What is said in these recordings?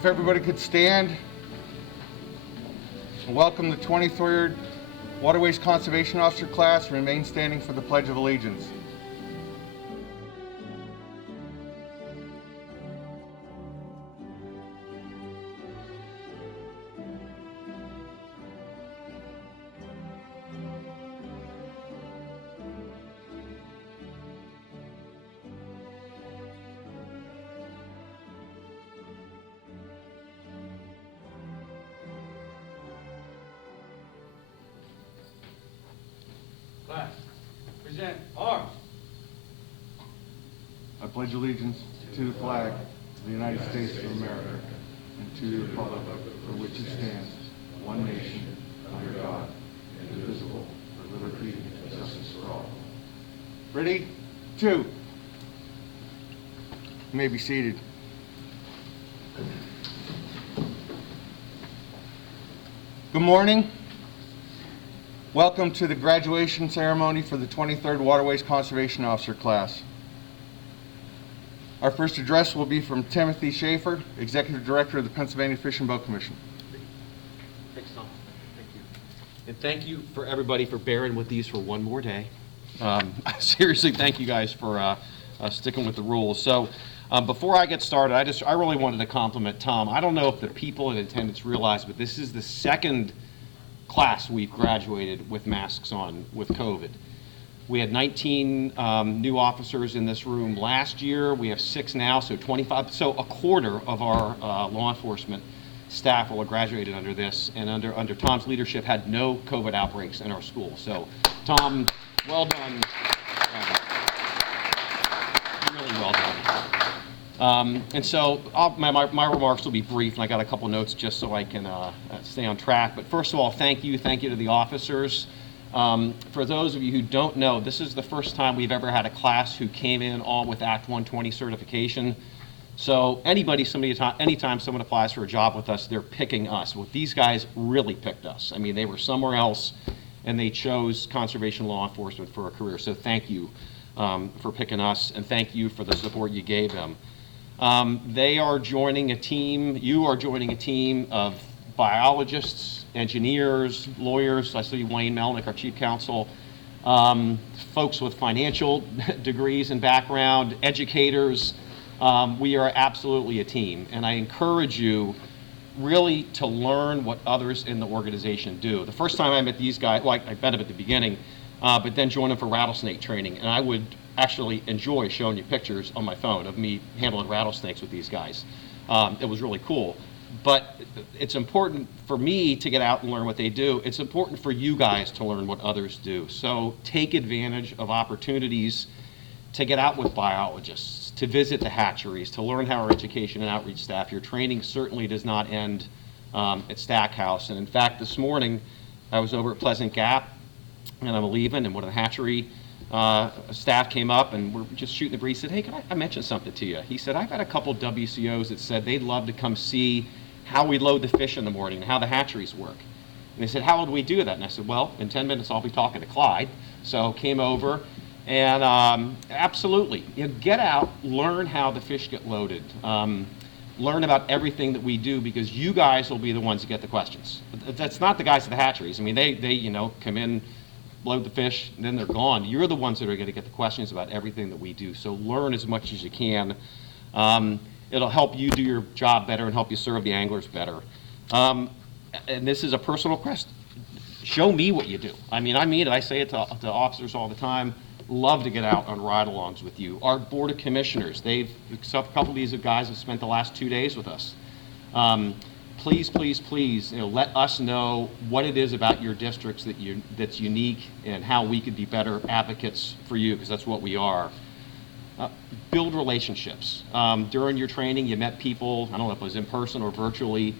If everybody could stand, welcome the 23rd Waterways Conservation Officer class. Remain standing for the Pledge of Allegiance. Class, present arms. I pledge allegiance to the flag of the United States of America and to the republic for which it stands, one nation, under God, indivisible, for liberty and justice for all. Ready? Two. You may be seated. Good morning. Welcome to the graduation ceremony for the 23rd Waterways Conservation Officer class. Our first address will be from Timothy Schaefer, Executive Director of the Pennsylvania Fish and Boat Commission. Thanks, Tom. Thank you. And thank you for everybody for bearing with these for one more day. Seriously, thank you guys for sticking with the rules. So before I get started, I really wanted to compliment Tom. I don't know if the people in attendance realize, but this is the second class we've graduated with masks on with COVID. We had 19 new officers in this room last year. We have 6 now, so 25. So a quarter of our law enforcement staff will have graduated under this, and under Tom's leadership had no COVID outbreaks in our school. So Tom, well done. Really well done. And so my remarks will be brief, and I got a couple notes just so I can stay on track. But first of all, thank you to the officers. For those of you who don't know, this is the first time we've ever had a class who came in all with Act 120 certification. So anytime someone applies for a job with us, they're picking us. Well, these guys really picked us. I mean, they were somewhere else, and they chose conservation law enforcement for a career. So thank you for picking us, and thank you for the support you gave them. They are joining a team, you are joining a team of biologists, engineers, lawyers. I see Wayne Melnick, our chief counsel, folks with financial degrees and background, educators. We are absolutely a team, and I encourage you really to learn what others in the organization do. The first time I met these guys, well, I met them at the beginning, but then joined them for rattlesnake training, and I would actually enjoy showing you pictures on my phone of me handling rattlesnakes with these guys. It was really cool. But it's important for me to get out and learn what they do. It's important for you guys to learn what others do. So take advantage of opportunities to get out with biologists, to visit the hatcheries, to learn how our education and outreach staff. Your training certainly does not end at Stackhouse. And in fact, this morning I was over at Pleasant Gap, and I'm leaving, and one of the hatchery staff came up, and we're just shooting the breeze. He said, "Hey, can I mention something to you?" He said, "I've had a couple WCOs that said they'd love to come see how we load the fish in the morning and how the hatcheries work." And they said, "How would we do that?" And I said, "Well, in 10 minutes I'll be talking to CLYDE." So came over, and absolutely, get out, learn how the fish get loaded, learn about everything that we do, because you guys will be the ones that get the questions. That's not the guys at the hatcheries. I mean, they come in, load the fish, and then they're gone. You're the ones that are going to get the questions about everything that we do. So learn as much as you can. It'll help you do your job better and help you serve the anglers better. And this is a personal request. Show me what you do. I mean it. I say it to officers all the time. Love to get out on ride-alongs with you. Our Board of Commissioners, a couple of these guys have spent the last 2 days with us. Please, let us know what it is about your districts that's unique, and how we could be better advocates for you, because that's what we are. Build relationships. During your training, you met people, I don't know if it was in person or virtually,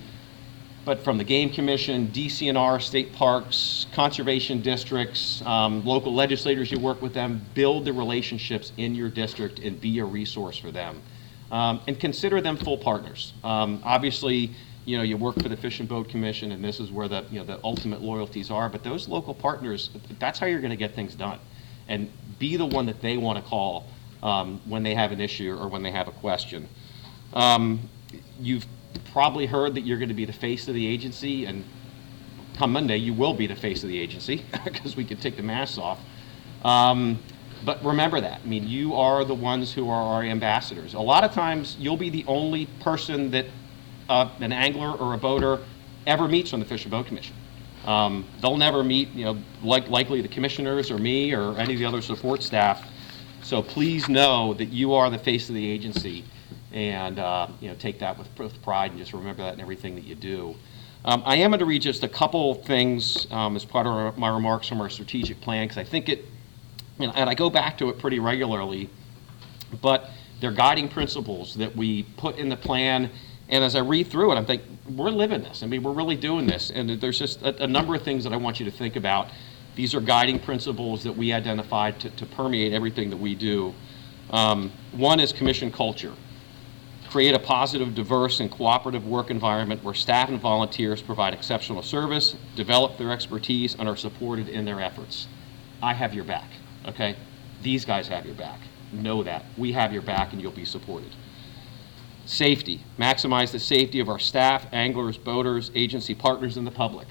but from the Game Commission, DCNR, state parks, conservation districts, local legislators, you work with them. Build the relationships in your district and be a resource for them. And consider them full partners. Obviously, you work for the Fish and Boat Commission, and this is where the ultimate loyalties are, but those local partners, that's how you're going to get things done. And be the one that they want to call when they have an issue or when they have a question. You've probably heard that you're going to be the face of the agency, and come Monday, you will be the face of the agency because we can take the masks off. But remember that. I mean, you are the ones who are our ambassadors. A lot of times, you'll be the only person that an angler or a boater ever meets on the Fish and Boat Commission. They'll never meet, likely the commissioners or me or any of the other support staff. So please know that you are the face of the agency, and take that with pride, and just remember that in everything that you do. I am going to read just a couple things as part of my remarks from our strategic plan, because I think it, and I go back to it pretty regularly, but they're guiding principles that we put in the plan. And as I read through it, I'm thinking, we're living this. I mean, we're really doing this. And there's just a number of things that I want you to think about. These are guiding principles that we identified to permeate everything that we do. One is commission culture. Create a positive, diverse, and cooperative work environment where staff and volunteers provide exceptional service, develop their expertise, and are supported in their efforts. I have your back, okay? These guys have your back. Know that. We have your back, and you'll be supported. Safety. Maximize the safety of our staff, anglers, boaters, agency partners, and the public.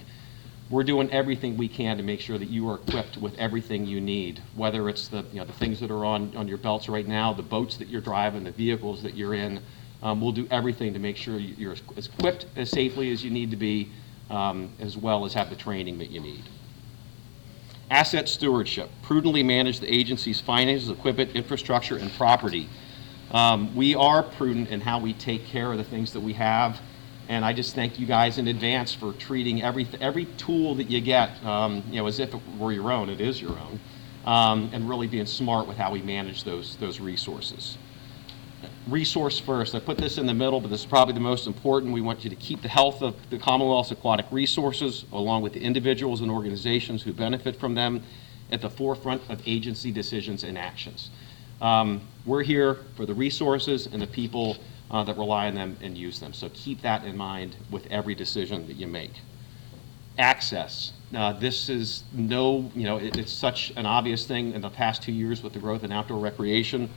We're doing everything we can to make sure that you are equipped with everything you need, whether it's the things that are on your belts right now, the boats that you're driving, the vehicles that you're in. We'll do everything to make sure you're as equipped as safely as you need to be, as well as have the training that you need. Asset stewardship. Prudently manage the agency's finances, equipment, infrastructure, and property. We are prudent in how we take care of the things that we have, and I just thank you guys in advance for treating every tool that you get, as if it were your own. It is your own, and really being smart with how we manage those resources. Resource first. I put this in the middle, but this is probably the most important. We want you to keep the health of the Commonwealth's aquatic resources, along with the individuals and organizations who benefit from them, at the forefront of agency decisions and actions. We're here for the resources and the people that rely on them and use them. So keep that in mind with every decision that you make. Access. This is it's such an obvious thing in the past 2 years with the growth in outdoor recreation.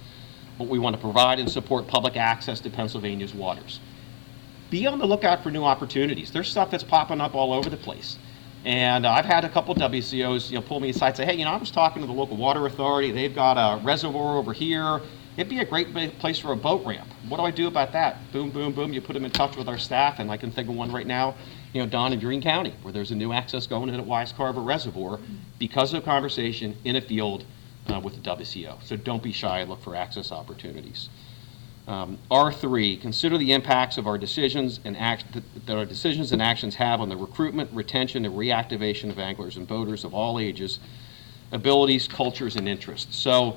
But we want to provide and support public access to Pennsylvania's waters. Be on the lookout for new opportunities. There's stuff that's popping up all over the place. And I've had a couple WCOs pull me aside and say, hey, I was talking to the local water authority. They've got a reservoir over here. It'd be a great place for a boat ramp. What do I do about that? Boom, boom, boom. You put them in touch with our staff, and I can think of one right now, down in Greene County, where there's a new access going in at Wise Carver Reservoir because of a conversation in a field with the WCO. So don't be shy, look for access opportunities. R3, consider the impacts of our decisions and that our decisions and actions have on the recruitment, retention, and reactivation of anglers and boaters of all ages, abilities, cultures, and interests. So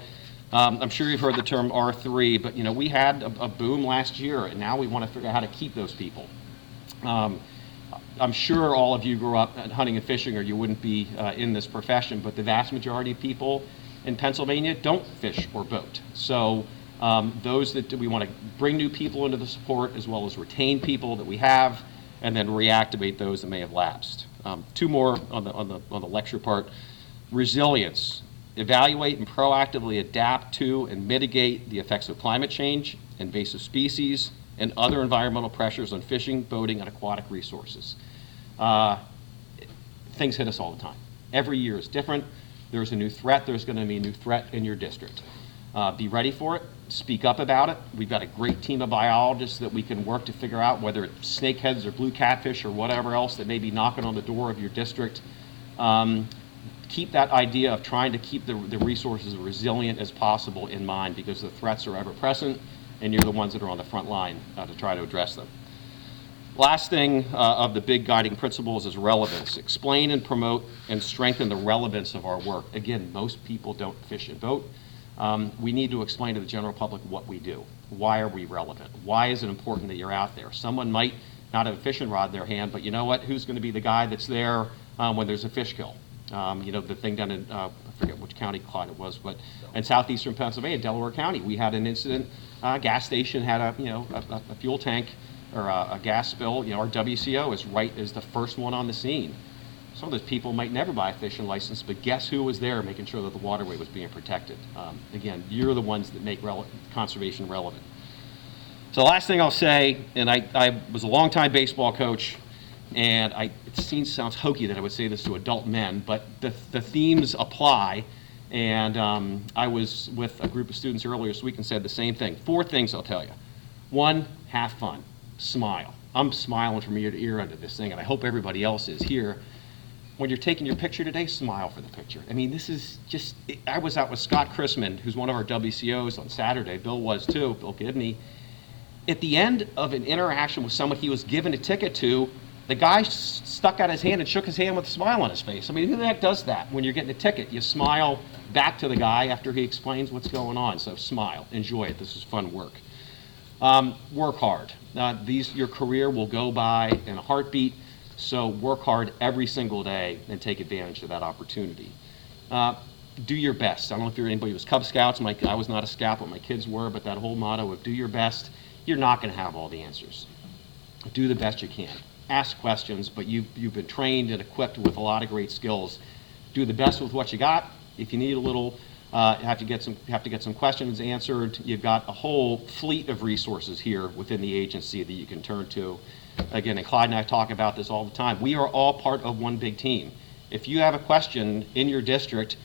I'm sure you've heard the term R3, but we had a boom last year, and now we want to figure out how to keep those people. I'm sure all of you grew up hunting and fishing, or you wouldn't be in this profession, but the vast majority of people in Pennsylvania don't fish or boat. So those that we want to bring new people into the support, as well as retain people that we have, and then reactivate those that may have lapsed. Two more on the lecture part. Resilience. Evaluate and proactively adapt to and mitigate the effects of climate change, invasive species, and other environmental pressures on fishing, boating, and aquatic resources. Things hit us all the time. Every year is different. There's a new threat. There's going to be a new threat in your district. Be ready for it. Speak up about it. We've got a great team of biologists that we can work to figure out whether it's snakeheads or blue catfish or whatever else that may be knocking on the door of your district. Keep that idea of trying to keep the resources as resilient as possible in mind, because the threats are ever present, and you're the ones that are on the front line to try to address them. Last thing of the big guiding principles is relevance. Explain and promote and strengthen the relevance of our work. Again, most people don't fish and boat. We need to explain to the general public what we do. Why are we relevant? Why is it important that you're out there? Someone might not have a fishing rod in their hand, but you know what? Who's going to be the guy that's there when there's a fish kill? The thing down in, I forget which county CLYDE it was, but in southeastern Pennsylvania, Delaware County, we had an incident. Gas station had a fuel tank or a gas spill. Our WCO is the first one on the scene. Some of those people might never buy a fishing license, but guess who was there making sure that the waterway was being protected? Again, you're the ones that make conservation relevant. So the last thing I'll say, and I was a longtime baseball coach, and it sounds hokey that I would say this to adult men, but the themes apply. And I was with a group of students earlier this week and said the same thing. 4 things I'll tell you. 1, have fun, smile. I'm smiling from ear to ear under this thing, and I hope everybody else is here. When you're taking your picture today, smile for the picture. I mean, this is just, I was out with Scott Chrisman, who's one of our WCOs on Saturday. Bill was too, Bill Gibney. At the end of an interaction with someone he was given a ticket to, the guy stuck out his hand and shook his hand with a smile on his face. I mean, who the heck does that when you're getting a ticket? You smile back to the guy after he explains what's going on. So smile, enjoy it. This is fun work. Work hard. Your career will go by in a heartbeat, so work hard every single day and take advantage of that opportunity. Do your best. I don't know if anybody was Cub Scouts. I was not a scout, but my kids were, but that whole motto of do your best, you're not going to have all the answers. Do the best you can. Ask questions, but you've been trained and equipped with a lot of great skills. Do the best with what you got. If you need a little, have to get some questions answered, you've got a whole fleet of resources here within the agency that you can turn to. Again, and Clyde and I talk about this all the time. We are all part of one big team. If you have a question in your district,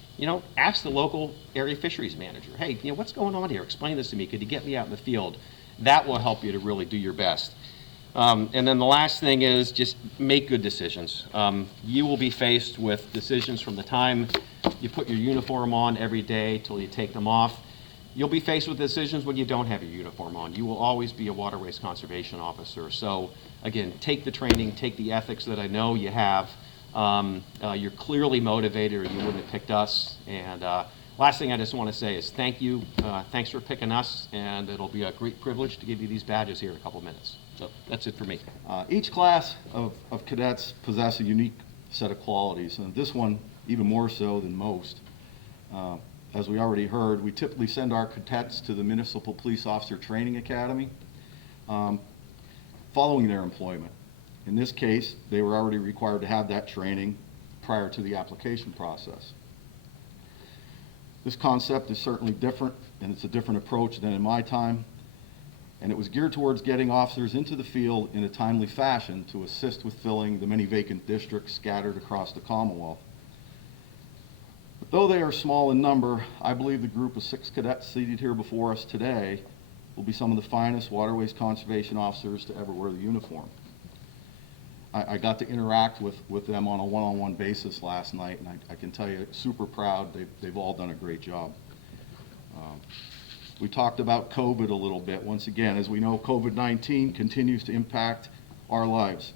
ask the local area fisheries manager. Hey, what's going on here? Explain this to me. Could you get me out in the field? That will help you to really do your best. And then the last thing is just make good decisions. You will be faced with decisions from the time you put your uniform on every day till you take them off. You'll be faced with decisions when you don't have your uniform on. You will always be a waterways conservation officer. So again, take the training, take the ethics that I know you have. You're clearly motivated or you wouldn't have picked us. And last thing I just want to say is thank you. Thanks for picking us, and it'll be a great privilege to give you these badges here in a couple minutes. So that's it for me. Each class of cadets possess a unique set of qualities, and this one even more so than most. As we already heard, we typically send our cadets to the Municipal Police Officer Training Academy following their employment. In this case, they were already required to have that training prior to the application process. This concept is certainly different, and it's a different approach than in my time, and it was geared towards getting officers into the field in a timely fashion to assist with filling the many vacant districts scattered across the Commonwealth. But though they are small in number, I believe the group of 6 cadets seated here before us today will be some of the finest waterways conservation officers to ever wear the uniform. I got to interact with them on a one-on-one basis last night, and I can tell you, super proud. They've all done a great job. We talked about COVID a little bit. Once again, as we know, COVID-19 continues to impact our lives.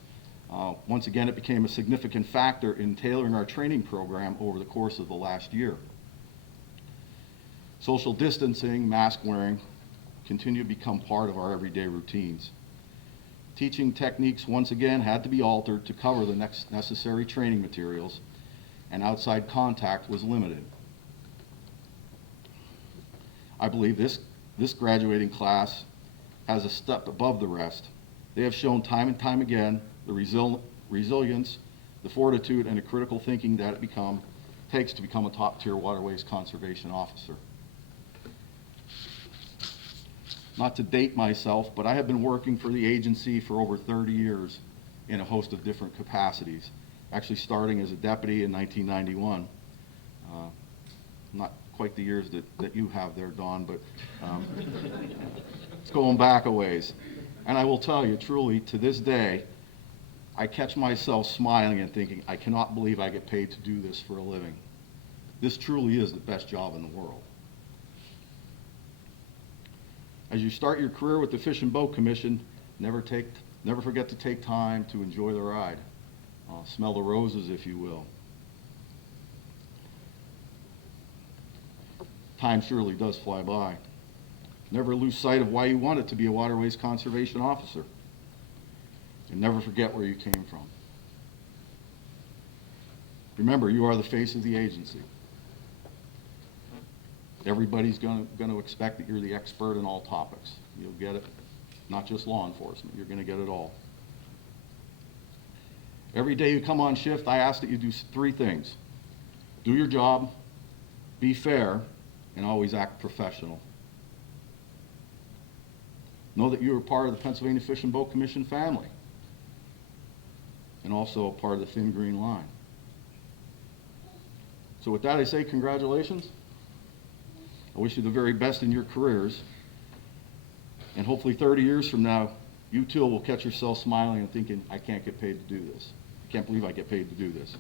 Once again, it became a significant factor in tailoring our training program over the course of the last year. Social distancing, mask wearing, continue to become part of our everyday routines. Teaching techniques once again had to be altered to cover the next necessary training materials, and outside contact was limited. I believe this graduating class has a step above the rest. They have shown time and time again the resilience, the fortitude, and the critical thinking that it takes to become a top-tier waterways conservation officer. Not to date myself, but I have been working for the agency for over 30 years in a host of different capacities, actually starting as a deputy in 1991. Not quite the years that you have there, Don, but it's going back a ways. And I will tell you, truly, to this day, I catch myself smiling and thinking, I cannot believe I get paid to do this for a living. This truly is the best job in the world. As you start your career with the Fish and Boat Commission, never forget to take time to enjoy the ride. Smell the roses, if you will. Time surely does fly by. Never lose sight of why you wanted to be a waterways conservation officer. And never forget where you came from. Remember, you are the face of the agency. Everybody's going to expect that you're the expert in all topics. You'll get it, not just law enforcement. You're going to get it all. Every day you come on shift, I ask that you do 3 things. Do your job, be fair, and always act professional. know that you are part of the Pennsylvania Fish and Boat Commission family, and also a part of the Thin Green Line. So with that, I say congratulations. I wish you the very best in your careers. And hopefully 30 years from now, you too will catch yourself smiling and thinking, I can't get paid to do this. I can't believe I get paid to do this.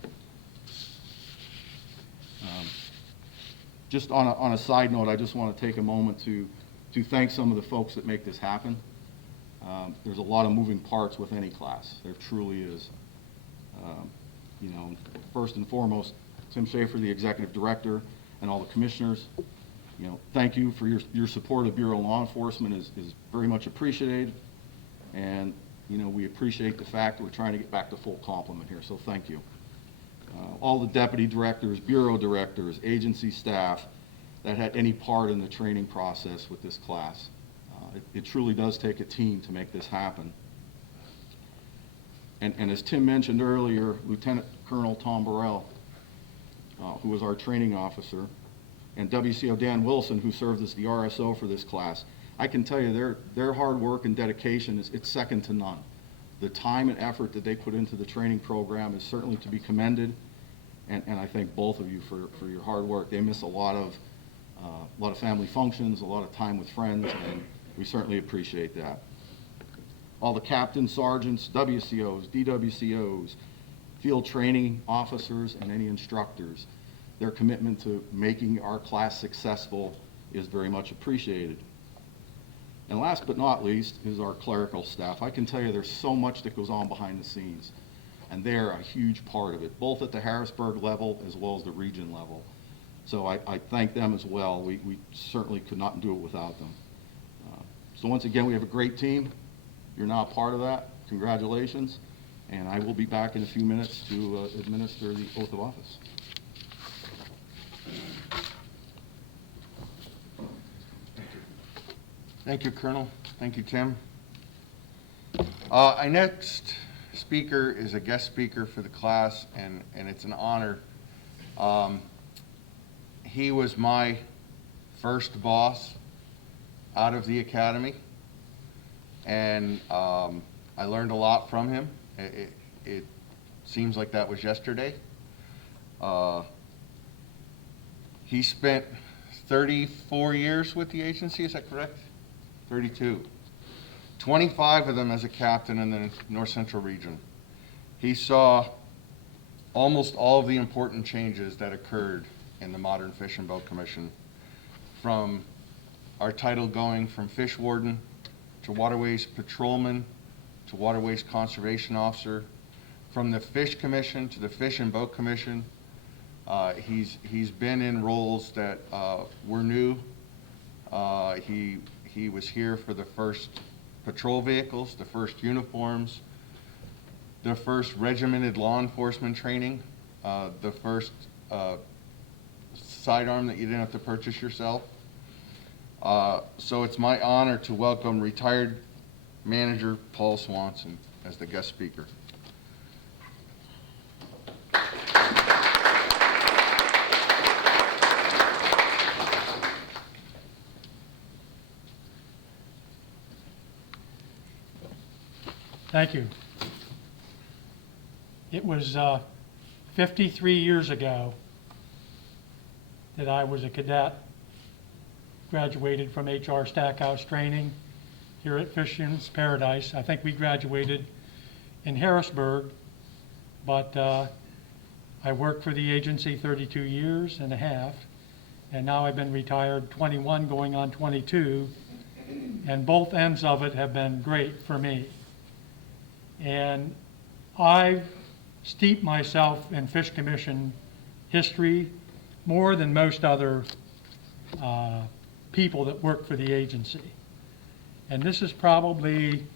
Just on a side note, I just want to take a moment to thank some of the folks that make this happen. There's a lot of moving parts with any class. There truly is. You know, first and foremost, Tim Schaefer, the executive director, and all the commissioners. You know, thank you for your support of Bureau Law Enforcement is very much appreciated. And, you know, we appreciate the fact that we're trying to get back to full complement here, so thank you. All the deputy directors, bureau directors, agency staff that had any part in the training process with this class. It truly does take a team to make this happen. And as Tim mentioned earlier, Lieutenant Colonel Tom Burrell, who was our training officer, and WCO Dan Wilson, who served as the RSO for this class, I can tell you their hard work and dedication it's second to none. The time and effort that they put into the training program is certainly to be commended, and I thank both of you for your hard work. They miss a lot of family functions, a lot of time with friends, and we certainly appreciate that. All the captains, sergeants, WCOs, DWCOs, field training officers, and any instructors, their commitment to making our class successful is very much appreciated. And last but not least is our clerical staff. I can tell you there's so much that goes on behind the scenes, and they're a huge part of it, both at the Harrisburg level as well as the region level. So I thank them as well. We certainly could not do it without them. So once again, we have a great team. You're now a part of that. Congratulations. And I will be back in a few minutes to administer the oath of office. Thank you, Colonel. Thank you, Tim. Our next speaker is a guest speaker for the class, and it's an honor. He was my first boss out of the academy, and I learned a lot from him. It seems like that was yesterday. He spent 34 years with the agency, is that correct? 32. 25 of them as a captain in the North Central region. He saw almost all of the important changes that occurred in the modern Fish and Boat Commission, from our title going from fish warden to Waterways patrolman to Waterways conservation officer, from the Fish Commission to the Fish and Boat Commission. He's been in roles that were new. He was here for the first patrol vehicles, the first uniforms, the first regimented law enforcement training, the first sidearm that you didn't have to purchase yourself. So it's my honor to welcome retired Manager Paul Swanson as the guest speaker. Thank you. It was 53 years ago that I was a cadet, graduated from HR Stackhouse training here at Fisherman's Paradise. I think we graduated in Harrisburg, but I worked for the agency 32 years and a half, and now I've been retired 21 going on 22, and both ends of it have been great for me. And I've steeped myself in Fish Commission history more than most other people that work for the agency. And this is probably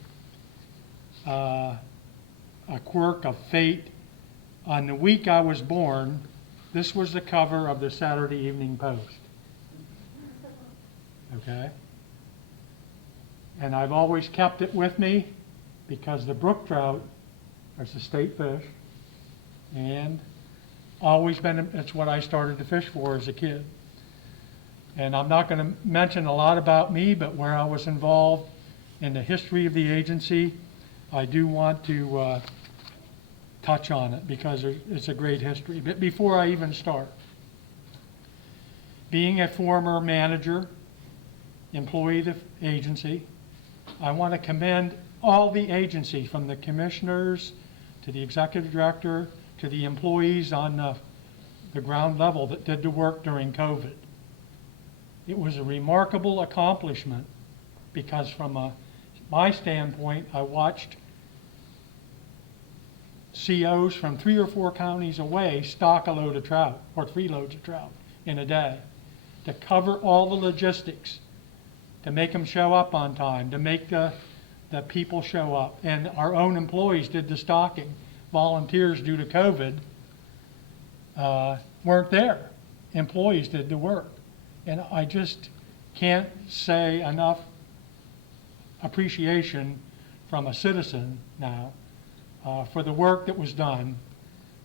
a quirk of fate. On the week I was born, this was the cover of the Saturday Evening Post. Okay? And I've always kept it with me because the brook trout is a state fish, and always been, it's what I started to fish for as a kid. And I'm not going to mention a lot about me, but where I was involved in the history of the agency, I do want to touch on it because it's a great history. But before I even start, being a former manager, employee of the agency, I want to commend all the agency, from the commissioners to the executive director to the employees on the ground level that did the work during COVID. It was a remarkable accomplishment because from my standpoint, I watched COs from 3 or 4 counties away stock a load of trout, or 3 loads of trout in a day, to cover all the logistics, to make them show up on time, to make the people show up. And our own employees did the stocking. Volunteers, due to COVID, weren't there. Employees did the work. And I just can't say enough appreciation from a citizen now for the work that was done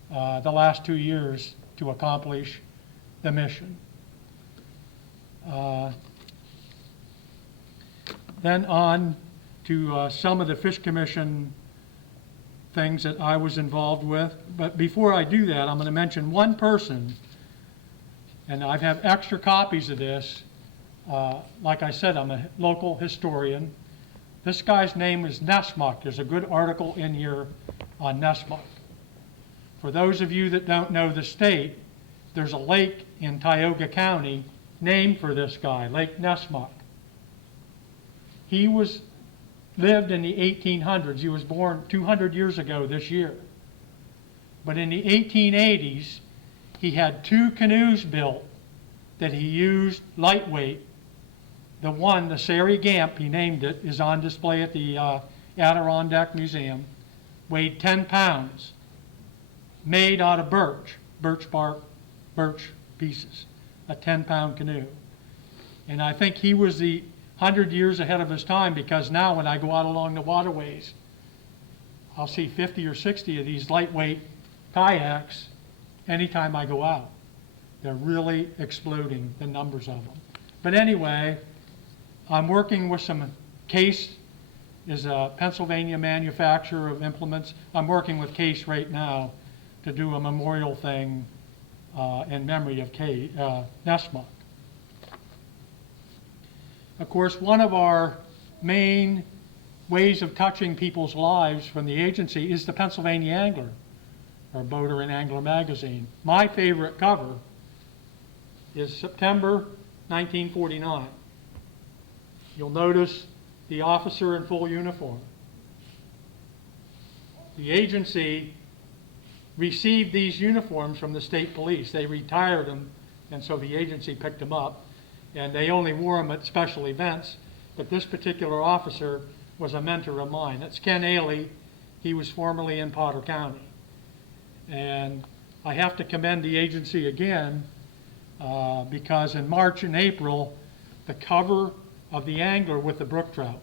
the last 2 years to accomplish the mission. Then on to some of the Fish Commission things that I was involved with. But before I do that, I'm going to mention one person, and I have extra copies of this. Like I said, I'm a local historian. This guy's name is Nessmuk. There's a good article in here on Nessmuk. For those of you that don't know the state, there's a lake in Tioga County named for this guy, Lake Nessmuk. He lived in the 1800s. He was born 200 years ago this year. But in the 1880s, he had 2 canoes built that he used lightweight. The one, the Sari Gamp, he named it, is on display at the Adirondack Museum, weighed 10 pounds, made out of birch bark, birch pieces, a 10-pound canoe. And I think he was the 100 years ahead of his time, because now when I go out along the waterways, I'll see 50 or 60 of these lightweight kayaks anytime I go out. They're really exploding, the numbers of them. But anyway, I'm working with Case is a Pennsylvania manufacturer of implements. I'm working with Case right now to do a memorial thing in memory of Nessmuk. Of course, one of our main ways of touching people's lives from the agency is the Pennsylvania Angler, or Boater and Angler magazine. My favorite cover is September 1949. You'll notice the officer in full uniform. The agency received these uniforms from the state police. They retired them, and so the agency picked them up. And they only wore them at special events. But this particular officer was a mentor of mine. That's Ken Ailey. He was formerly in Potter County. And I have to commend the agency again because in March and April, the cover of the Angler with the brook trout,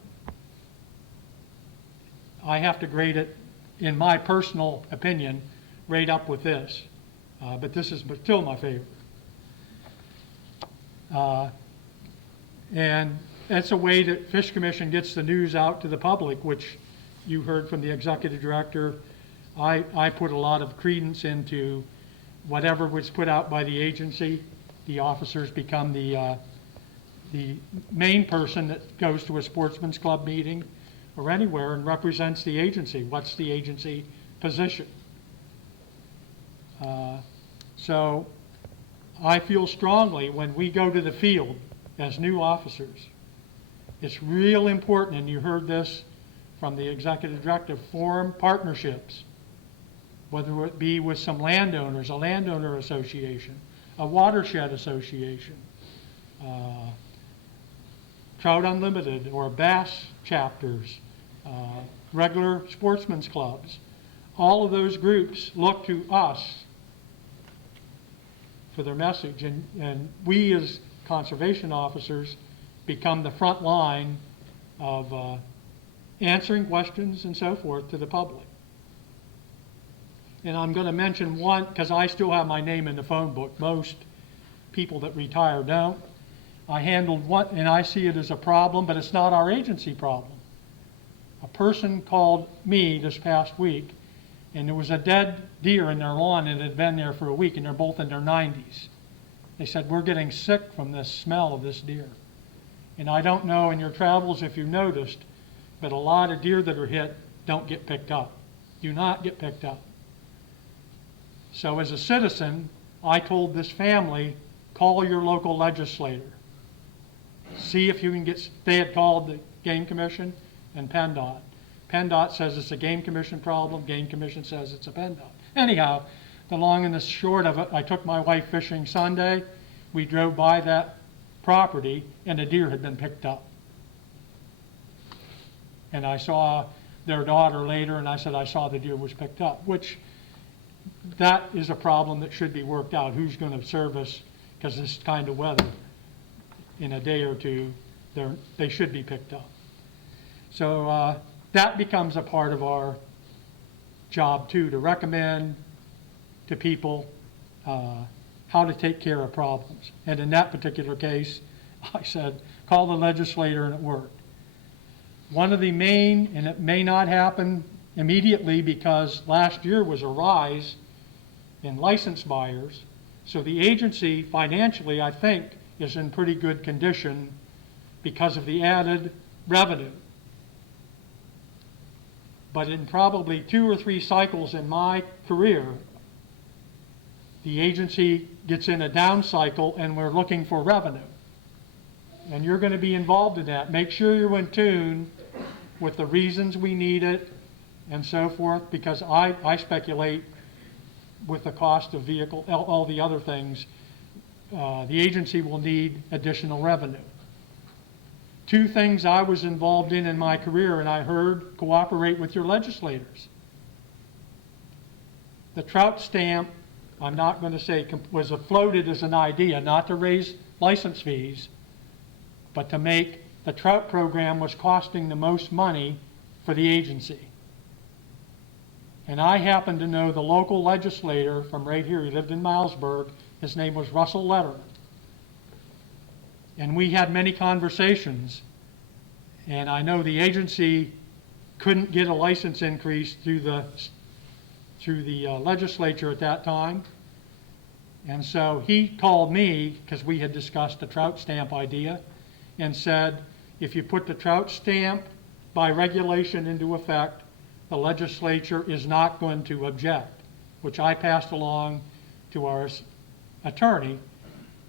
I have to grade it, in my personal opinion, right up with this. But this is still my favorite. And that's a way that Fish Commission gets the news out to the public, which you heard from the executive director. I put a lot of credence into whatever was put out by the agency. The officers become the main person that goes to a sportsman's club meeting or anywhere and represents the agency. What's the agency position? So I feel strongly when we go to the field as new officers, it's real important, and you heard this from the executive director, form partnerships, whether it be with some landowners, a landowner association, a watershed association, Trout Unlimited or bass chapters, regular sportsmen's clubs. All of those groups look to us for their message, and we as conservation officers become the front line of answering questions and so forth to the public. And I'm going to mention one, because I still have my name in the phone book. Most people that retire don't. I handled one, and I see it as a problem, but it's not our agency problem. A person called me this past week, and there was a dead deer in their lawn and it had been there for a week, and they're both in their 90s. They said, we're getting sick from this smell of this deer. And I don't know in your travels if you noticed, but a lot of deer that are hit don't get picked up, do not get picked up. So as a citizen, I told this family, call your local legislator. See if you can get, they had called the Game Commission and PennDOT. PennDOT says it's a Game Commission problem, Game Commission says it's a PennDOT. Anyhow, the long and the short of it, I took my wife fishing Sunday. We drove by that property and a deer had been picked up. And I saw their daughter later and I said, I saw the deer was picked up, which that is a problem that should be worked out. Who's going to service, because this kind of weather, in a day or two, they should be picked up. So that becomes a part of our job too, to recommend to people how to take care of problems. And in that particular case, I said, call the legislator, and it worked. One of the main, and it may not happen immediately because last year was a rise in license buyers, so the agency financially, I think, is in pretty good condition because of the added revenue. But in probably 2 or 3 cycles in my career, the agency gets in a down cycle and we're looking for revenue. And you're going to be involved in that. Make sure you're in tune with the reasons we need it and so forth, because I speculate with the cost of vehicle, all the other things, the agency will need additional revenue. 2 things I was involved in my career, and I heard, cooperate with your legislators. The trout stamp, I'm not going to say, was floated as an idea, not to raise license fees, but to make the trout program was costing the most money for the agency. And I happen to know the local legislator from right here. He lived in Milesburg. His name was Russell Letterman. And we had many conversations. And I know the agency couldn't get a license increase through the legislature at that time. And so he called me, because we had discussed the trout stamp idea, and said, if you put the trout stamp by regulation into effect, the legislature is not going to object, which I passed along to our attorney,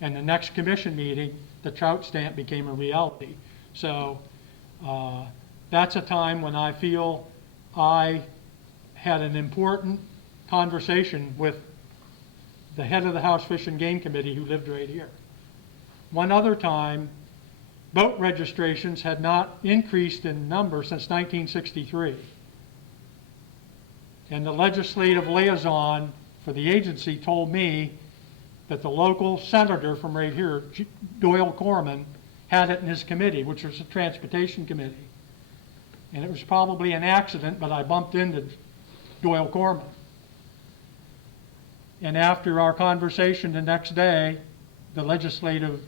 and the next commission meeting, the trout stamp became a reality. So that's a time when I feel I had an important conversation with the head of the House Fish and Game Committee who lived right here. One other time, boat registrations had not increased in number since 1963. And the legislative liaison for the agency told me that the local senator from right here, Doyle Corman, had it in his committee, which was the Transportation Committee. And it was probably an accident, but I bumped into Doyle Corman. And after our conversation the next day, the legislative,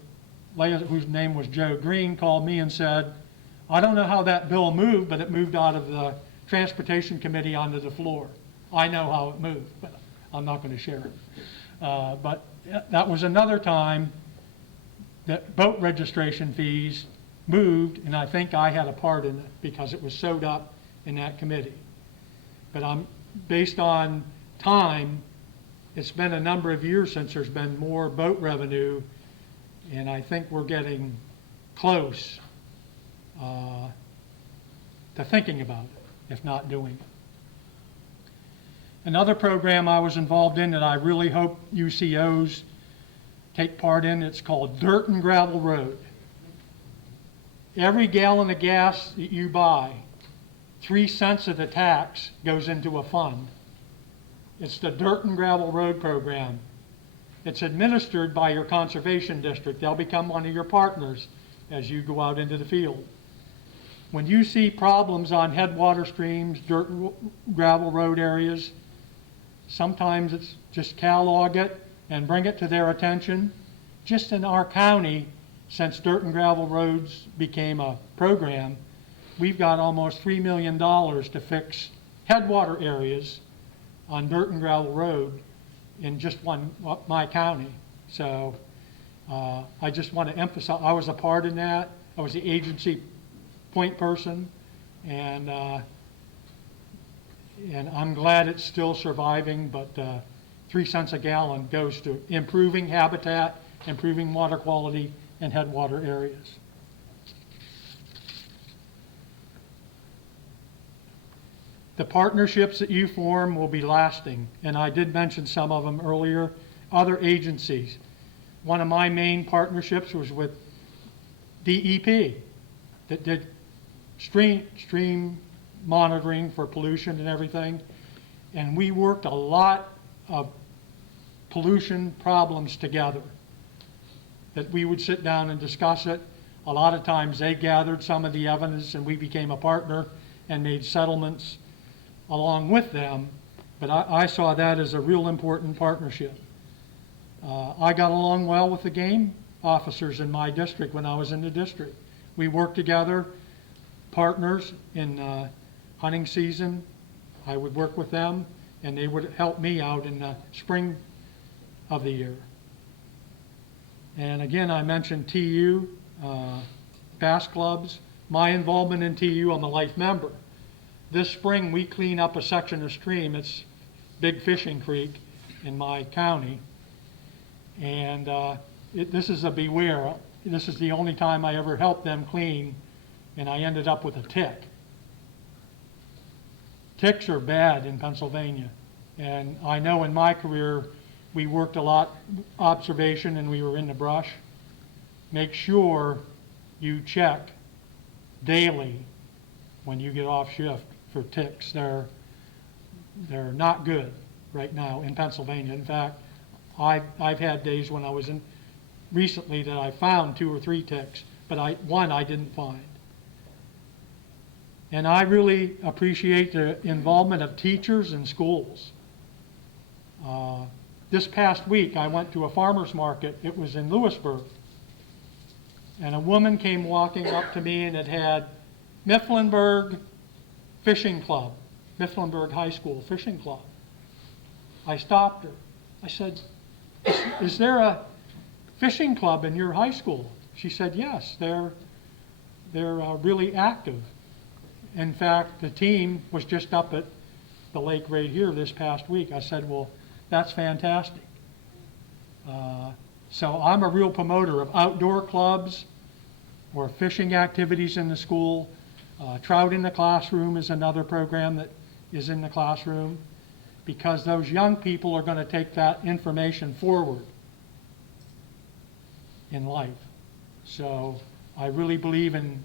whose name was Joe Green, called me and said, I don't know how that bill moved, but it moved out of the Transportation Committee onto the floor. I know how it moved, but I'm not going to share it. But that was another time that boat registration fees moved, and I think I had a part in it because it was sewed up in that committee. But based on time, it's been a number of years since there's been more boat revenue, and I think we're getting close to thinking about it, if not doing it. Another program I was involved in that I really hope UCOs take part in, it's called Dirt and Gravel Road. Every gallon of gas that you buy, 3 cents of the tax goes into a fund. It's the Dirt and Gravel Road program. It's administered by your conservation district. They'll become one of your partners as you go out into the field. When you see problems on headwater streams, dirt and gravel road areas, sometimes it's just catalog it and bring it to their attention. Just in our county, since Dirt and Gravel Roads became a program, we've got almost $3 million to fix headwater areas on dirt and gravel road in just my county. So I just want to emphasize, I was a part in that. I was the agency point person, and I'm glad it's still surviving, but 3 cents a gallon goes to improving habitat, improving water quality in headwater areas. The partnerships that you form will be lasting, and I did mention some of them earlier. Other agencies. One of my main partnerships was with DEP that did stream monitoring for pollution and everything, and we worked a lot of pollution problems together, that we would sit down and discuss it. A lot of times they gathered some of the evidence and we became a partner and made settlements along with them, but I saw that as a real important partnership. I got along well with the game officers in my district when I was in the district. We worked together, partners in hunting season. I would work with them and they would help me out in the spring of the year. And again, I mentioned TU, bass clubs. My involvement in TU, I'm a life member. This spring, we clean up a section of stream. It's Big Fishing Creek in my county. And this is a beware. This is the only time I ever helped them clean, and I ended up with a tick. Ticks are bad in Pennsylvania. And I know in my career, we worked a lot observation and we were in the brush. Make sure you check daily when you get off shift for ticks. They're not good right now in Pennsylvania. In fact, I've had days when I was in recently that I found 2 or 3 ticks, but one I didn't find. And I really appreciate the involvement of teachers and schools. This past week, I went to a farmer's market. It was in Lewisburg. And a woman came walking up to me and it had Mifflinburg Fishing Club, Mifflinburg High School Fishing Club. I stopped her. I said, is there a fishing club in your high school? She said, yes, they're really active. In fact, the team was just up at the lake right here this past week. I said, well, that's fantastic. So I'm a real promoter of outdoor clubs or fishing activities in the school. Trout in the Classroom is another program that is in the classroom, because those young people are going to take that information forward in life. So I really believe in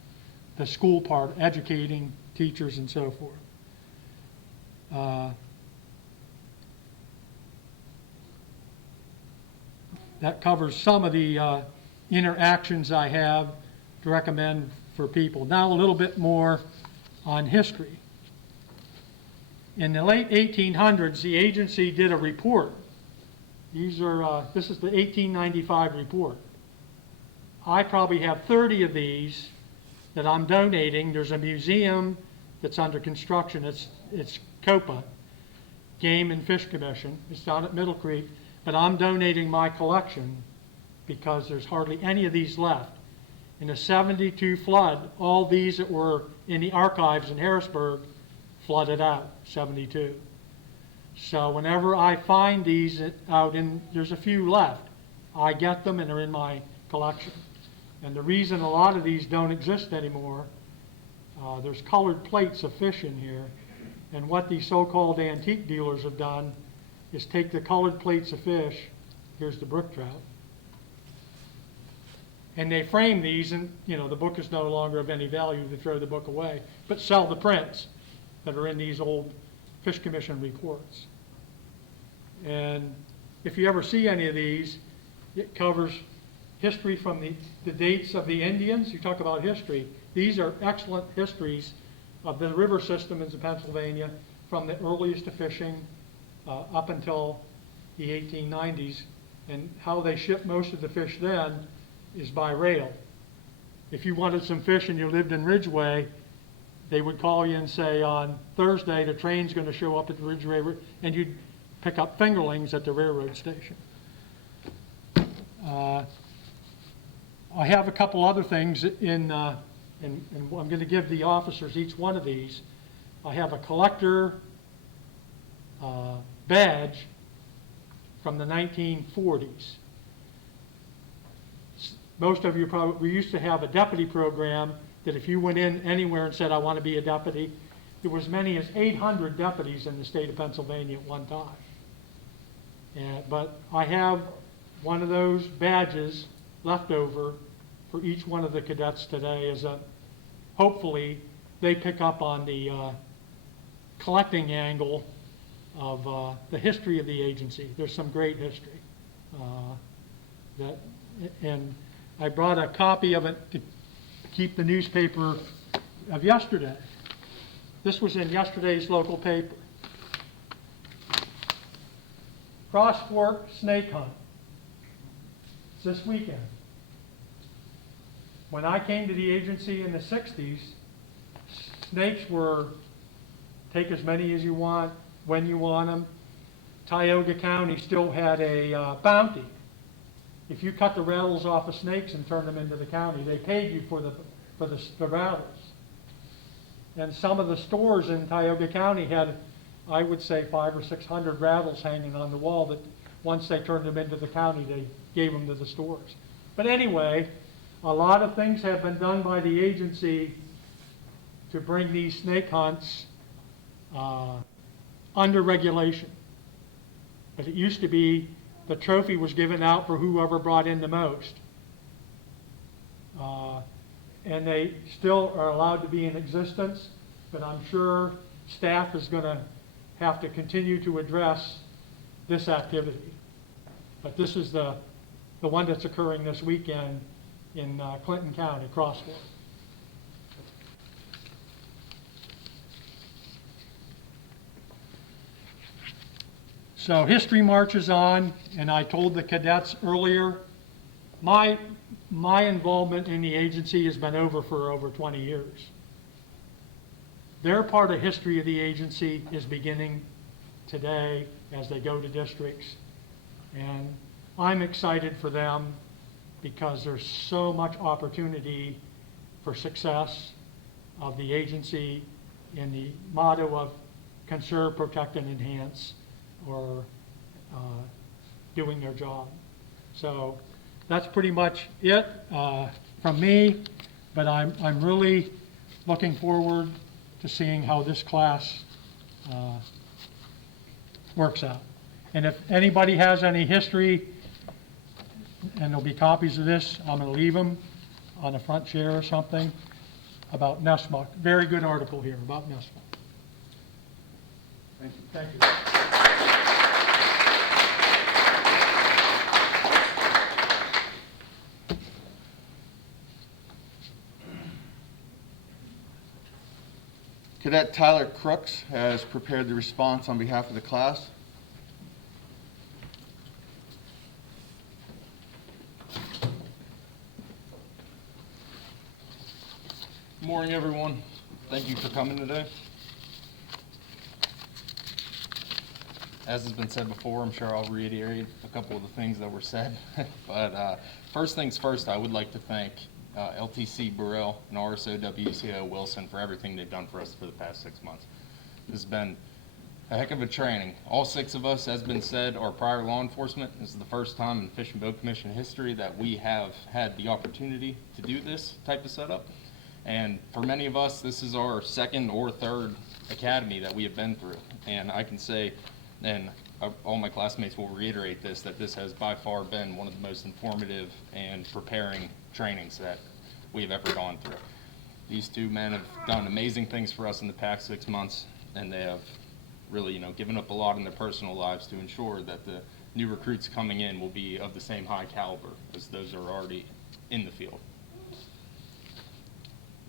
the school part, educating teachers and so forth. That covers some of the interactions I have to recommend for people. Now a little bit more on history. In the late 1800s, the agency did a report. This is the 1895 report. I probably have 30 of these that I'm donating. There's a museum that's under construction. It's COPA, Game and Fish Commission. It's down at Middle Creek. But I'm donating my collection because there's hardly any of these left. In the 72 flood, all these that were in the archives in Harrisburg flooded out, 72. So whenever I find these out, there's a few left, I get them and they're in my collection. And the reason a lot of these don't exist anymore, there's colored plates of fish in here, and what these so-called antique dealers have done is take the colored plates of fish, here's the brook trout, and they frame these, and the book is no longer of any value, they throw the book away, but sell the prints that are in these old Fish Commission reports. And if you ever see any of these, it covers history from the dates of the Indians. You talk about history. These are excellent histories of the river system in Pennsylvania from the earliest of fishing up until the 1890s, and how they shipped most of the fish then is by rail. If you wanted some fish and you lived in Ridgeway, they would call you and say, on Thursday, the train's going to show up at the Ridge Railroad, and you'd pick up fingerlings at the railroad station. I have a couple other things and I'm going to give the officers each one of these. I have a collector badge from the 1940s. Most of you probably, we used to have a deputy program that if you went in anywhere and said, I want to be a deputy, there was as many as 800 deputies in the state of Pennsylvania at one time. But I have one of those badges left over for each one of the cadets today as a, hopefully they pick up on the collecting angle of the history of the agency. There's some great history. And I brought a copy of it to keep the newspaper of yesterday. This was in yesterday's local paper. Cross Fork snake hunt. It's this weekend. When I came to the agency in the 60s, snakes were take as many as you want, when you want them. Tioga County still had a bounty. If you cut the rattles off of snakes and turned them into the county, they paid you for the rattles. And some of the stores in Tioga County had, I would say, 500 or 600 rattles hanging on the wall that once they turned them into the county, they gave them to the stores. But anyway, a lot of things have been done by the agency to bring these snake hunts under regulation. But it used to be the trophy was given out for whoever brought in the most. And they still are allowed to be in existence, but I'm sure staff is going to have to continue to address this activity. But this is the one that's occurring this weekend in Clinton County, Cross Fork. So history marches on, and I told the cadets earlier, my involvement in the agency has been for over 20 years. Their part of history of the agency is beginning today as they go to districts, and I'm excited for them because there's so much opportunity for success of the agency in the motto of conserve, protect, and enhance, or doing their job. So that's pretty much it from me, but I'm really looking forward to seeing how this class works out. And if anybody has any history, and there'll be copies of this, I'm going to leave them on the front chair or something, about Nessmuck. Very good article here about Nessmuck. Thank you. Thank you. Cadet Tyler Crooks has prepared the response on behalf of the class. Good morning, everyone. Thank you for coming today. As has been said before, I'm sure I'll reiterate a couple of the things that were said. But first things first, I would like to thank LTC BURRELL and RSO WCO Wilson for everything they've done for us for the past 6 months. This has been a heck of a training. All 6 of us, as been said, are prior law enforcement. This is the first time in Fish and Boat Commission history that we have had the opportunity to do this type of setup. And for many of us, this is our 2nd or 3rd academy that we have been through. And I can say, and all my classmates will reiterate this, that this has by far been one of the most informative and preparing trainings that we have ever gone through. These 2 men have done amazing things for us in the past 6 months, and they have really, given up a lot in their personal lives to ensure that the new recruits coming in will be of the same high caliber as those that are already in the field.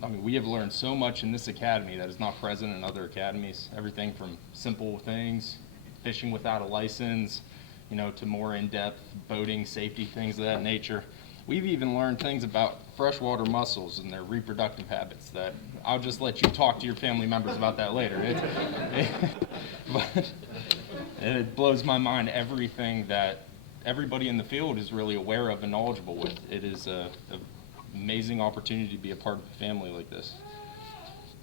I mean, we have learned so much in this academy that is not present in other academies. Everything from simple things, fishing without a license, to more in-depth boating, safety, things of that nature. We've even learned things about freshwater mussels and their reproductive habits that I'll just let you talk to your family members about that later. But it blows my mind everything that everybody in the field is really aware of and knowledgeable with. It is an amazing opportunity to be a part of a family like this.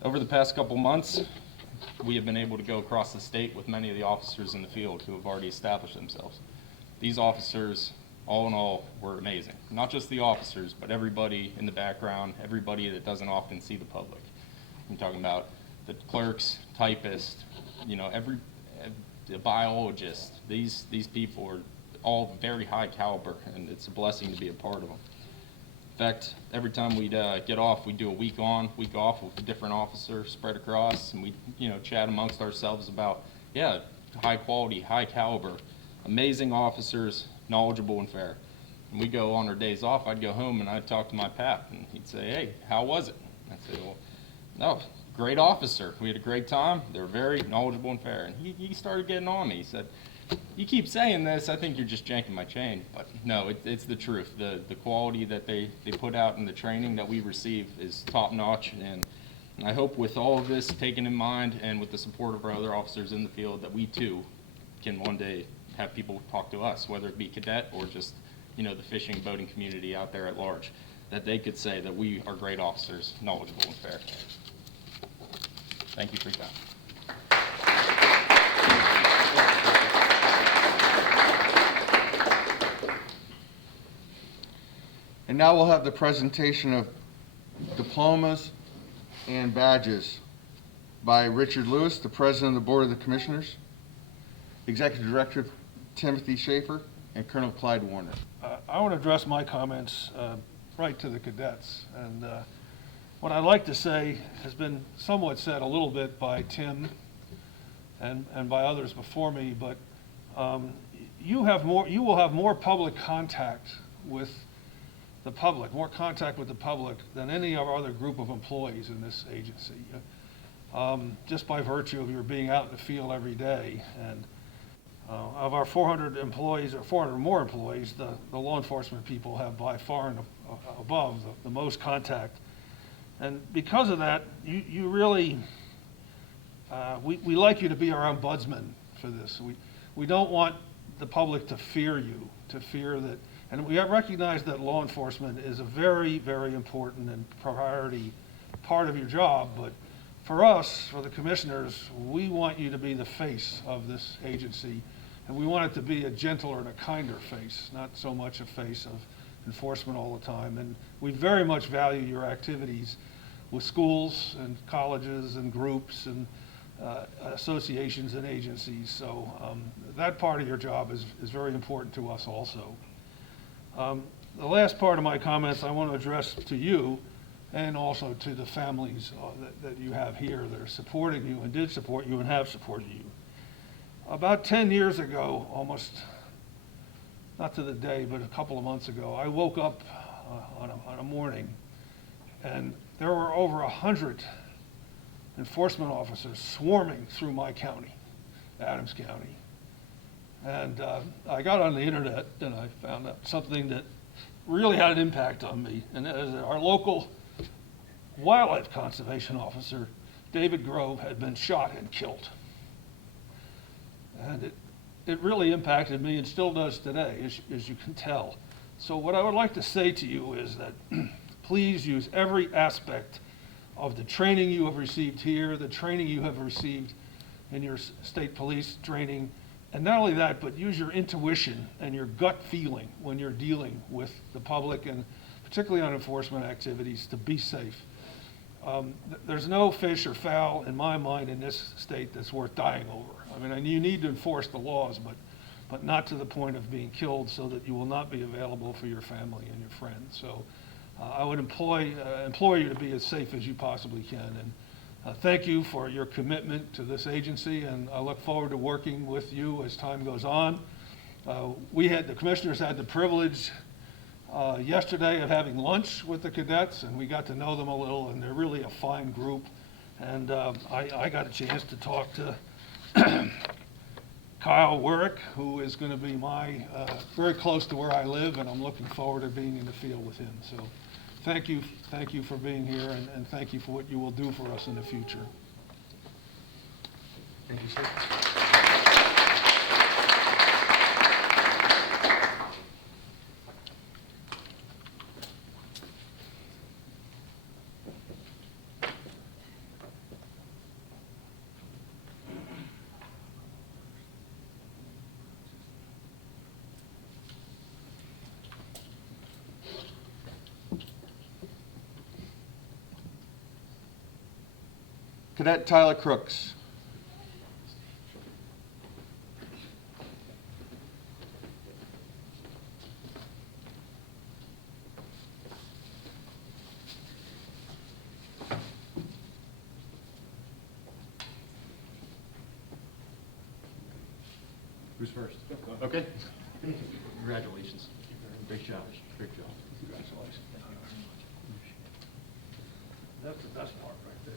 Over the past couple months, we have been able to go across the state with many of the officers in the field who have already established themselves. These officers, all in all, were amazing. Not just the officers, but everybody in the background, everybody that doesn't often see the public. I'm talking about the clerks, typists, the biologist. These people are all very high caliber, and it's a blessing to be a part of them. In fact, every time we'd get off, we'd do a week on, week off with a different officer spread across, and we'd chat amongst ourselves about, high quality, high caliber, amazing officers, knowledgeable and fair. And we go on our days off, I'd go home and I'd talk to my pap, and he'd say, "Hey, how was it?" I'd say, "Well, no, great officer. We had a great time. They're very knowledgeable and fair." And he started getting on me. He said, "You keep saying this, I think you're just janking my chain." But no, it's the truth. The quality that they put out in the training that we receive is top notch. And I hope with all of this taken in mind and with the support of our other officers in the field that we too can one day have people talk to us, whether it be cadet or just the fishing, boating community out there at large, that they could say that we are great officers, knowledgeable and fair. Thank you for your time. And now we'll have the presentation of diplomas and badges by Richard Lewis, the President of the Board of the Commissioners, Executive Director Timothy Schaefer, and Colonel Clyde Warner. I want to address my comments right to the cadets. And what I'd like to say has been somewhat said a little bit by Tim and by others before me, but you will have more public contact with the public, more contact with the public than any of our other group of employees in this agency, just by virtue of your being out in the field every day. And of our 400 employees, or 400 more employees, the law enforcement people have by far and above the most contact. And because of that, you really, we like you to be our ombudsman for this. We don't want the public to fear you, to fear that, and we recognize that law enforcement is a very, very important and priority part of your job, but for us, for the commissioners, we want you to be the face of this agency, and we want it to be a gentler and a kinder face, not so much a face of enforcement all the time. And we very much value your activities with schools and colleges and groups and associations and agencies. So that part of your job is very important to us also. The last part of my comments I want to address to you and also to the families that you have here that are supporting you and did support you and have supported you. About 10 years ago, almost, not to the day, but a couple of months ago, I woke up on a morning and there were over 100 enforcement officers swarming through my county, Adams County. And I got on the internet and I found out something that really had an impact on me. And that is that our local wildlife conservation officer, David Grove, had been shot and killed. And it really impacted me and still does today, as you can tell. So what I would like to say to you is that please use every aspect of the training you have received here, the training you have received in your state police training, and not only that, but use your intuition and your gut feeling when you're dealing with the public and particularly on enforcement activities to be safe. There's no fish or fowl in my mind in this state that's worth dying over. I mean, you need to enforce the laws, but not to the point of being killed so that you will not be available for your family and your friends. So I would implore you to be as safe as you possibly can. And thank you for your commitment to this agency, and I look forward to working with you as time goes on. The commissioners had the privilege yesterday of having lunch with the cadets, and we got to know them a little, and they're really a fine group. And I got a chance to talk to Kyle WIRICK, who is going to be very close to where I live, and I'm looking forward to being in the field with him. So thank you for being here, and thank you for what you will do for us in the future. Thank you, sir. Cadet Tyler Crooks. Who's first? Okay. Congratulations. Great job. Great job. Congratulations. That's the best part right there.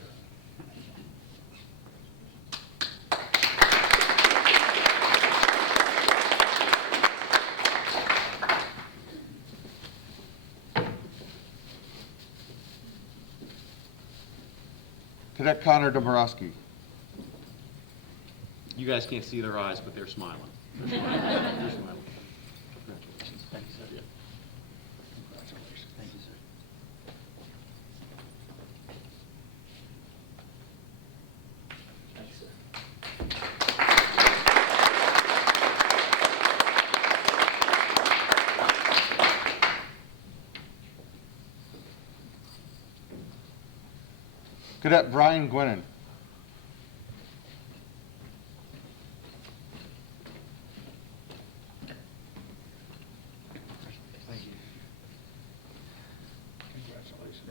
Cadet Connor DOBRANSKY. You guys can't see their eyes, but they're smiling. They're smiling. They're smiling. Congratulations. Thank you, sir. Congratulations. Thank you, sir. Thank you, sir. Cadet Brian GUENIN. Thank you. Congratulations.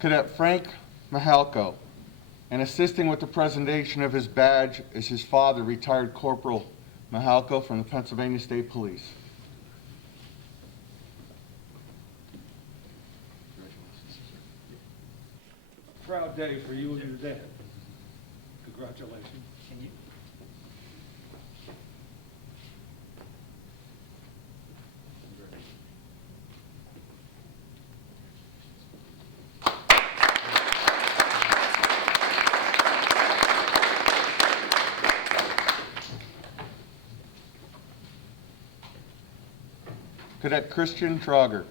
Cadet Frank MEHALKO. And assisting with the presentation of his badge is his father, retired Corporal MEHALKO from the Pennsylvania State Police. Proud day for you and your dad. Congratulations. Can you? Cadet Christian TRAUGER.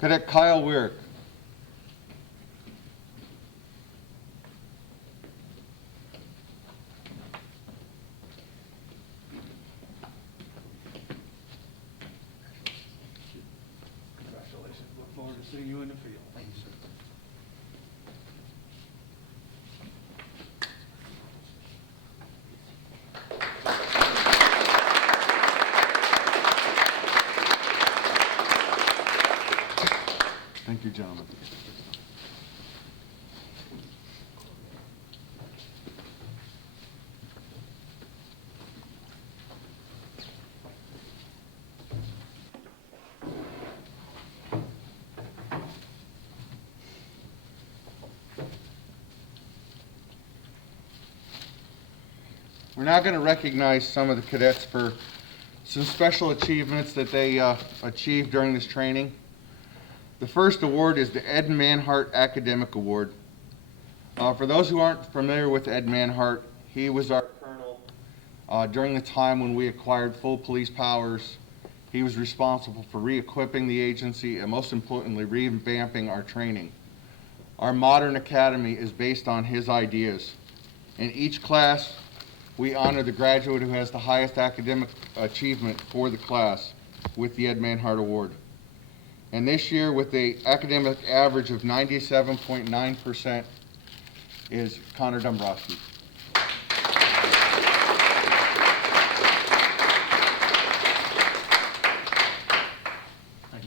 Cadet Kyle WIRICK. Congratulations. Look forward to seeing you in the field. Thank you, sir. Thank you, gentlemen. We're now going to recognize some of the cadets for some special achievements that they achieved during this training. The first award is the Ed Manhart Academic Award. For those who aren't familiar with Ed Manhart, he was our colonel during the time when we acquired full police powers he was responsible for re-equipping the agency and most importantly, revamping our training. Our modern academy is based on his ideas. In each class, we honor the graduate who has the highest academic achievement for the class with the Ed Manhart Award. And this year, with the academic average of 97.9%, is Connor Dombrowski.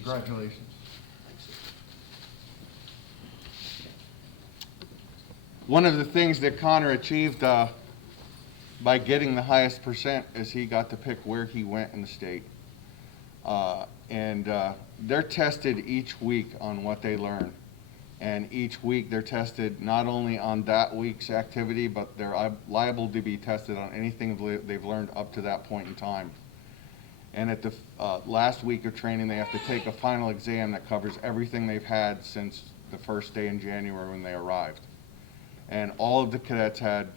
Congratulations. One of the things that Connor achieved by getting the highest percent is he got to pick where he went in the state. They're tested each week on what they learn. And each week they're tested not only on that week's activity, but they're liable to be tested on anything they've learned up to that point in time. And at the last week of training, they have to take a final exam that covers everything they've had since the first day in January when they arrived. And all of the cadets had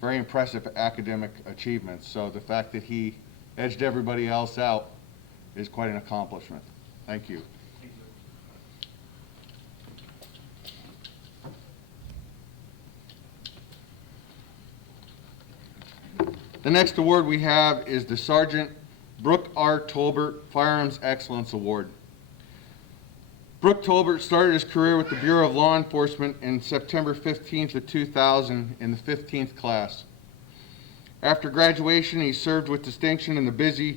very impressive academic achievements. So the fact that he edged everybody else out is quite an accomplishment. Thank you. The next award we have is the Sergeant Brooke R. Tolbert Firearms Excellence Award. Brooke Tolbert started his career with the Bureau of Law Enforcement in September 15th of 2000 in the 15th class. After graduation, he served with distinction in the busy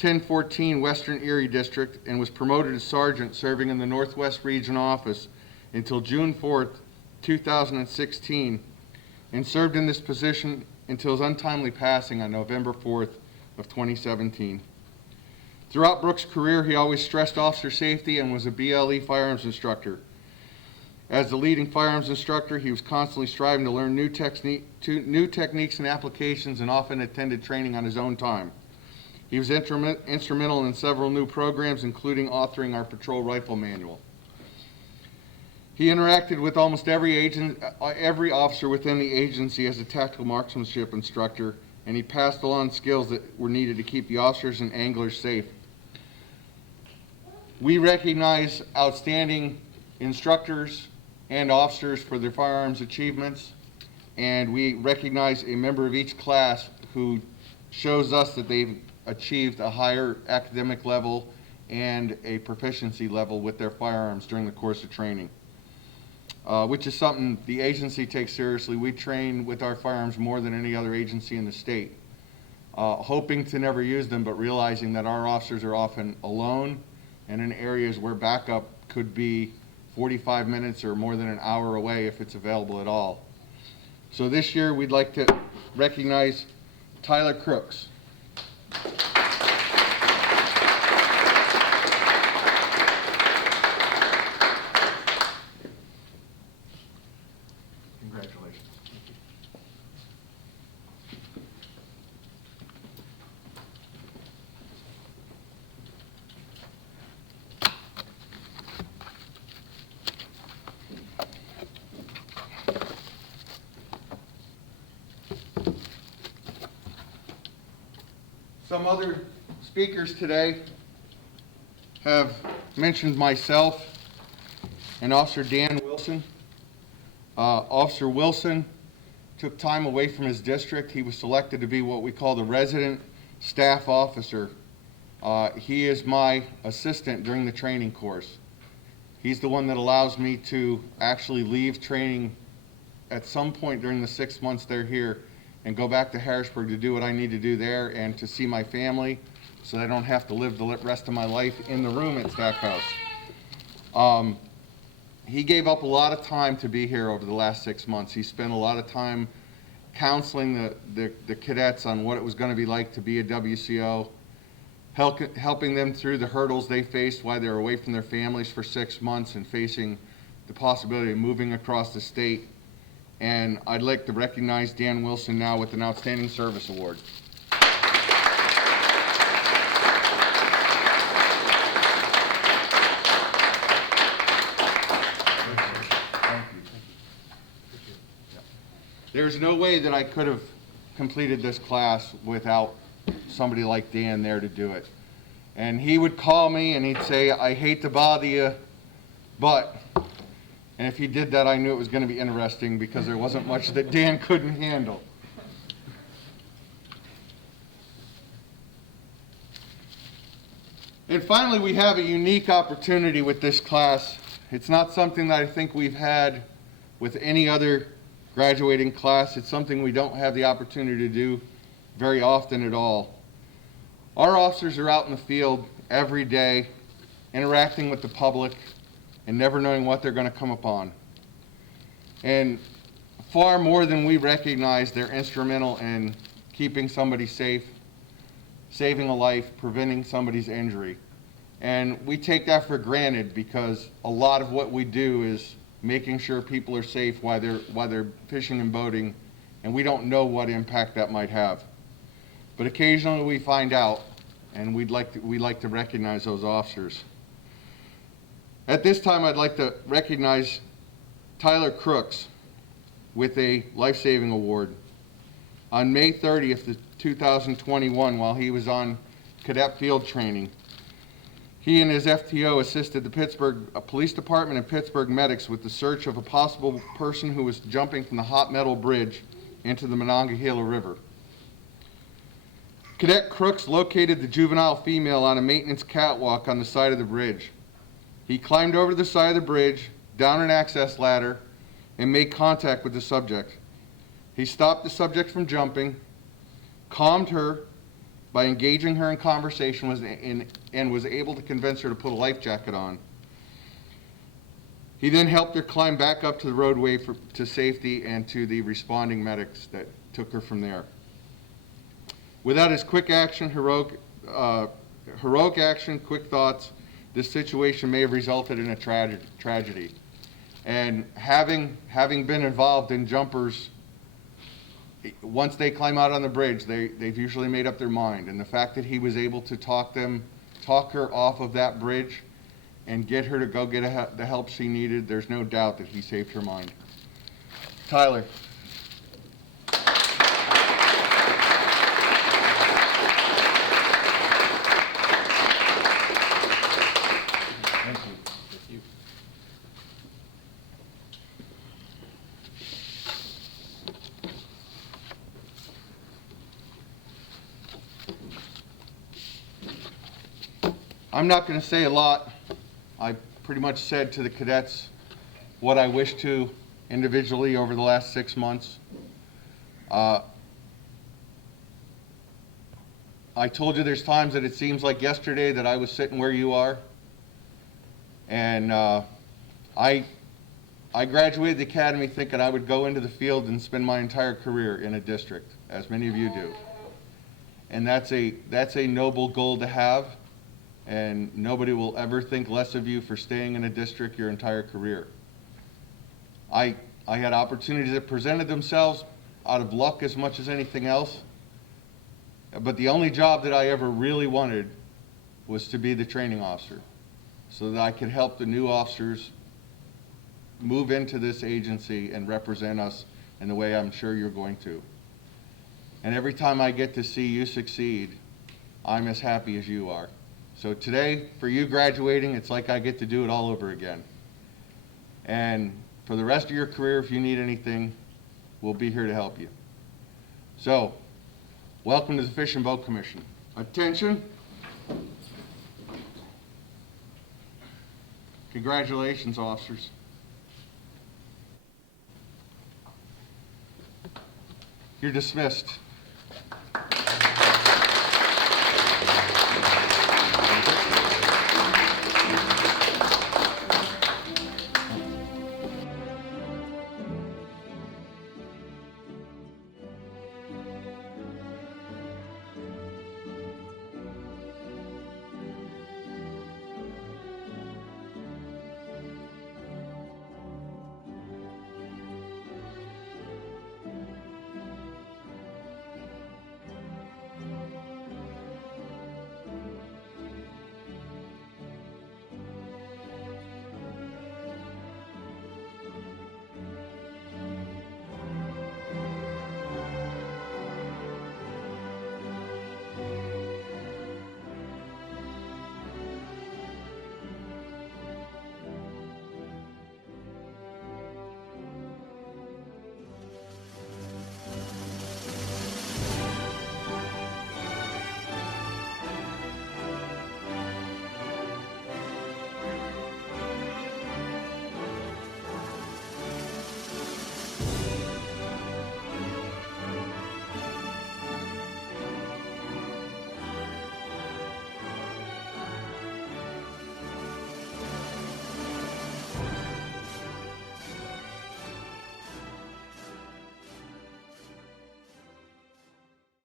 1014 Western Erie District and was promoted to sergeant, serving in the Northwest Region Office until June 4th, 2016, and served in this position until his untimely passing on November 4th of 2017. Throughout Brooke's career, he always stressed officer safety and was a BLE firearms instructor. As the leading firearms instructor, he was constantly striving to learn new techniques and applications and often attended training on his own time. He was instrumental in several new programs, including authoring our patrol rifle manual. He interacted with almost every officer within the agency as a tactical marksmanship instructor, and he passed along skills that were needed to keep the officers and anglers safe. We recognize outstanding instructors and officers for their firearms achievements, and we recognize a member of each class who shows us that they've achieved a higher academic level and a proficiency level with their firearms during the course of training, which is something the agency takes seriously. We train with our firearms more than any other agency in the state, hoping to never use them, but realizing that our officers are often alone and in areas where backup could be 45 minutes or more than an hour away if it's available at all. So this year we'd like to recognize Tyler CROOKS. Congratulations. Some other speakers today have mentioned myself and Officer Dan Wilson. Officer Wilson took time away from his district. He was selected to be what we call the resident staff officer. He is my assistant during the training course. He's the one that allows me to actually leave training at some point during the 6 months they're here and go back to Harrisburg to do what I need to do there and to see my family so I don't have to live the rest of my life in the room at Stackhouse. He gave up a lot of time to be here over the last 6 months. He spent a lot of time counseling the cadets on what it was going to be like to be a WCO, helping them through the hurdles they faced while they were away from their families for 6 months and facing the possibility of moving across the state. And I'd like to recognize Dan Wilson now with an Outstanding Service Award. There's no way that I could have completed this class without somebody like Dan there to do it. And he would call me and he'd say, I hate to bother you, but, and if he did that, I knew it was going to be interesting because there wasn't much that Dan couldn't handle. And finally, we have a unique opportunity with this class. It's not something that I think we've had with any other graduating class. It's something we don't have the opportunity to do very often at all. Our officers are out in the field every day, interacting with the public and never knowing what they're going to come upon. And far more than we recognize, they're instrumental in keeping somebody safe, saving a life, preventing somebody's injury. And we take that for granted because a lot of what we do is making sure people are safe while they're fishing and boating, and we don't know what impact that might have. But occasionally we find out, and we like to recognize those officers. At this time, I'd like to recognize Tyler CROOKS with a life-saving award. On May 30th of 2021, while he was on cadet field training, he and his FTO assisted the Pittsburgh Police Department and Pittsburgh medics with the search of a possible person who was jumping from the Hot Metal Bridge into the Monongahela River. Cadet Crooks located the juvenile female on a maintenance catwalk on the side of the bridge. He climbed over the side of the bridge, down an access ladder, and made contact with the subject. He stopped the subject from jumping, calmed her by engaging her in conversation, and was able to convince her to put a life jacket on. He then helped her climb back up to the roadway to safety and to the responding medics that took her from there. Without his quick action, heroic action, quick thoughts, this situation may have resulted in a tragedy. And having been involved in jumpers, once they climb out on the bridge, they've usually made up their mind. And the fact that he was able to talk her off of that bridge and get her to go get the help she needed, there's no doubt that he saved her mind. Tyler. I'm not going to say a lot. I pretty much said to the cadets what I wish to individually over the last 6 months. I told you there's times that it seems like yesterday that I was sitting where you are. And I graduated the academy thinking I would go into the field and spend my entire career in a district, as many of you do. And that's a noble goal to have. And nobody will ever think less of you for staying in a district your entire career. I had opportunities that presented themselves out of luck as much as anything else, but the only job that I ever really wanted was to be the training officer so that I could help the new officers move into this agency and represent us in the way I'm sure you're going to. And every time I get to see you succeed, I'm as happy as you are. So today, for you graduating, it's like I get to do it all over again. And for the rest of your career, if you need anything, we'll be here to help you. So, welcome to the Fish and Boat Commission. Attention. Congratulations, officers. You're dismissed.